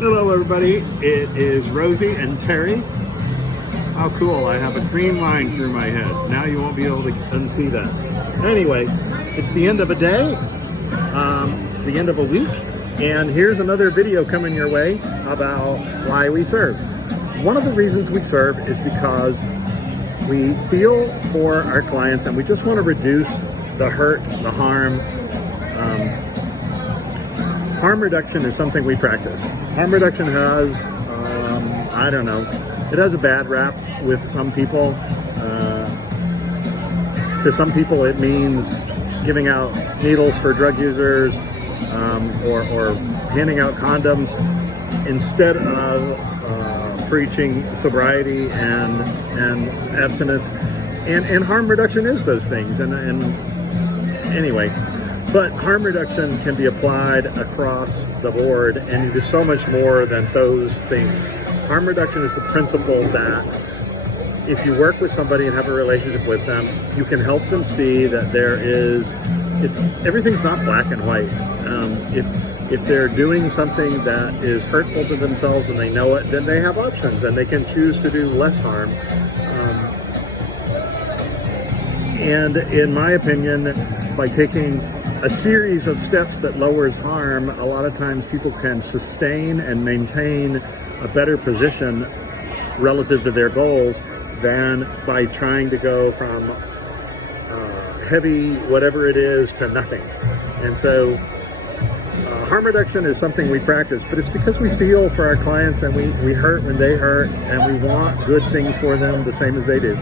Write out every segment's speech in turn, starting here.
Hello everybody, it is Rosie and Terry. How cool, I have a green line through my head. Now you won't be able to unsee that. Anyway, it's the end of a day, it's the end of a week, and here's another video coming your way about why we serve. One of the reasons we serve is because we feel for our clients and we just want to reduce the hurt, the harm. Harm reduction is something we practice. Harm reduction has, I don't know, it has a bad rap with some people. To some people it means giving out needles for drug users or handing out condoms instead of preaching sobriety and abstinence. And harm reduction is those things. And anyway, but harm reduction can be applied across the board, and it is so much more than those things. Harm reduction is the principle that if you work with somebody and have a relationship with them, you can help them see that everything's not black and white. If they're doing something that is hurtful to themselves and they know it, then they have options and they can choose to do less harm. And in my opinion, by taking a series of steps that lowers harm, a lot of times people can sustain and maintain a better position relative to their goals than by trying to go from heavy whatever it is to nothing. And so harm reduction is something we practice, but it's because we feel for our clients and we hurt when they hurt and we want good things for them the same as they do.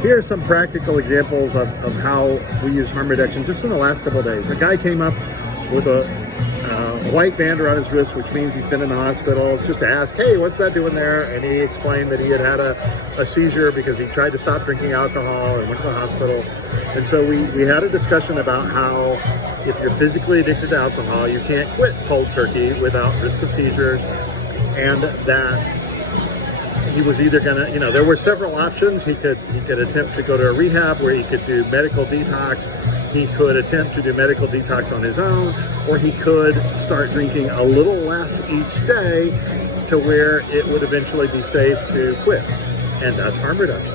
Here are some practical examples of how we use harm reduction just in the last couple of days. A guy came up with a white band around his wrist, which means he's been in the hospital, just to ask, hey, what's that doing there? And he explained that he had had a seizure because he tried to stop drinking alcohol and went to the hospital. And so we had a discussion about how if you're physically addicted to alcohol, you can't quit cold turkey without risk of seizures, and that he was either gonna, there were several options. He could attempt to go to a rehab where he could do medical detox. He could attempt to do medical detox on his own, or he could start drinking a little less each day to where it would eventually be safe to quit. And that's harm reduction.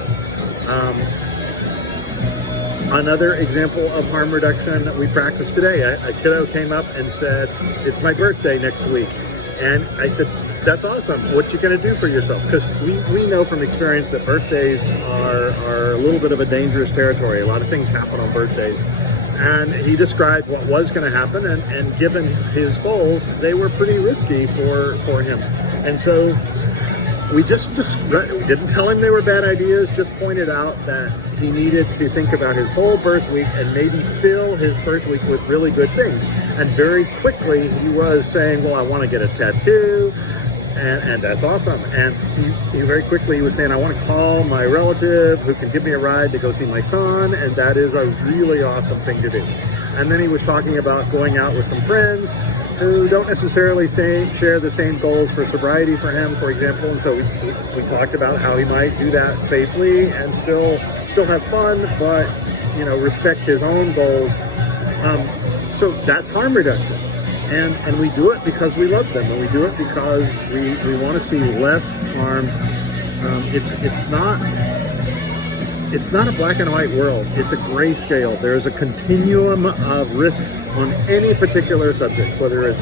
Another example of harm reduction that we practiced today, a kiddo came up and said, it's my birthday next week. And I said, that's awesome. What you gonna do for yourself? Because we know from experience that birthdays are a little bit of a dangerous territory. A lot of things happen on birthdays. And he described what was gonna happen, and given his goals, they were pretty risky for him. And so we just didn't tell him they were bad ideas, just pointed out that he needed to think about his whole birth week and maybe fill his birth week with really good things. And very quickly he was saying, well, I want to get a tattoo. And that's awesome. And he very quickly was saying, I want to call my relative who can give me a ride to go see my son. And that is a really awesome thing to do. And then he was talking about going out with some friends who don't necessarily share the same goals for sobriety for him, for example. And so we talked about how he might do that safely and still have fun, but respect his own goals. So that's harm reduction. And we do it because we love them, and we do it because we want to see less harm. It's not a black and white world. It's a gray scale. There is a continuum of risk on any particular subject, whether it's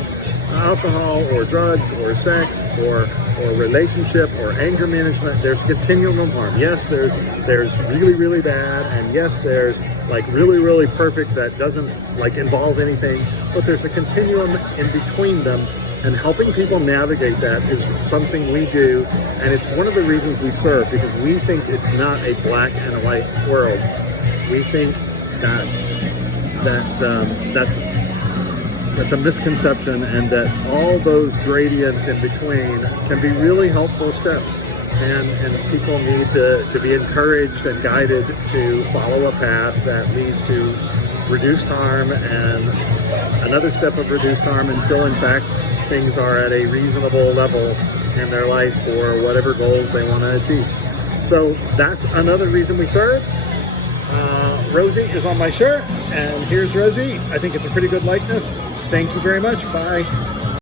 alcohol or drugs or sex or relationship or anger management. There's a continuum of harm. Yes, there's really, really bad, and yes, there's like really, really perfect that doesn't involve anything, but there's a continuum in between them, and helping people navigate that is something we do, and it's one of the reasons we serve, because we think it's not a black and white world. We think that's a misconception, and that all those gradients in between can be really helpful steps. And people need to be encouraged and guided to follow a path that leads to reduced harm and another step of reduced harm until, in fact, things are at a reasonable level in their life for whatever goals they want to achieve. So that's another reason we serve. Rosie is on my shirt, and here's Rosie. I think it's a pretty good likeness. Thank you very much. Bye.